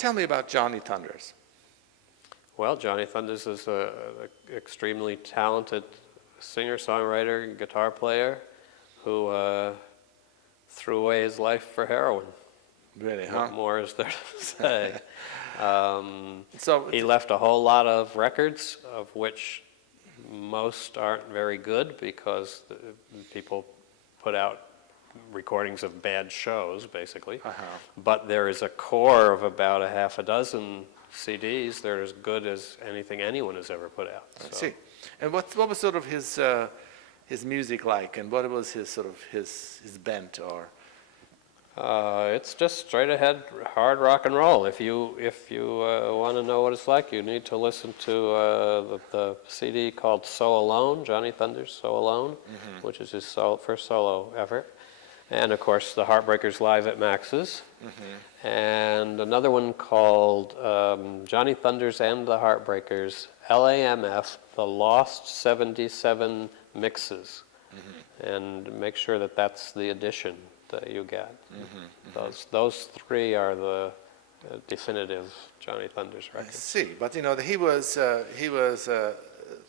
Tell me about Johnny Thunders. Well, Johnny Thunders is an extremely talented singer-songwriter, guitar player who threw away his life for heroin. Really, huh? What more is there to say? So He left a whole lot of records, of which most aren't very good because people put out recordings of bad shows, basically. But there is a core of about a half a dozen CDs. They're as good as anything anyone has ever put out. I see. And what was sort of his music like, and what was his sort of his bent, or? It's just straight ahead hard rock and roll. If you want to know what it's like, you need to listen to the CD called "So Alone," Johnny Thunders' "So Alone," which is his first solo effort, and of course the Heartbreakers live at Max's, and another one called Johnny Thunders and the Heartbreakers LAMF, the Lost 77 Mixes, and make sure that that's the edition that you get. Those three are the definitive Johnny Thunders records. I see, but you know he was to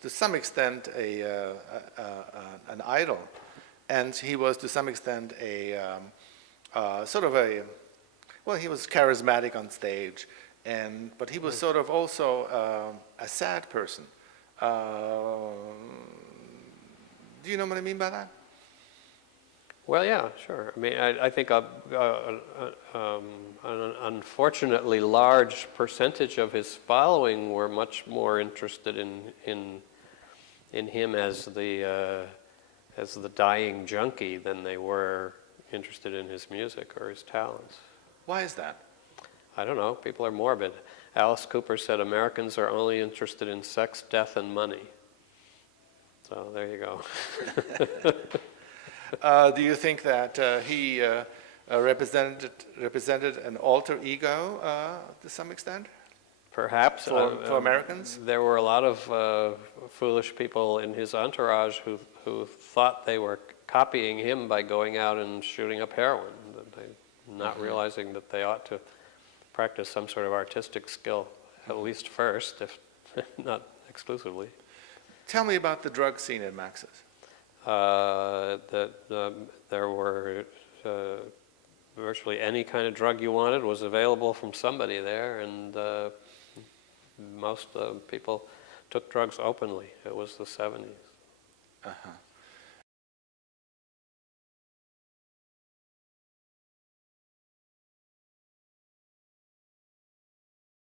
some extent an idol, and he was to some extent sort of well, he was charismatic on stage, but he was sort of also a sad person. Do you know what I mean by that? Well, yeah, sure. I mean, I think an unfortunately large percentage of his following were much more interested in him as the dying junkie than they were interested in his music or his talents. Why is that? I don't know. People are morbid. Alice Cooper said Americans are only interested in sex, death, and money. So there you go. Do you think that he represented an alter ego to some extent? Perhaps. For Americans? There were a lot of foolish people in his entourage who thought they were copying him by going out and shooting up heroin, not realizing that they ought to practice some sort of artistic skill, at least first, if not exclusively. Tell me about the drug scene at Max's. There were virtually any kind of drug you wanted was available from somebody there, and most people took drugs openly. It was the 70s.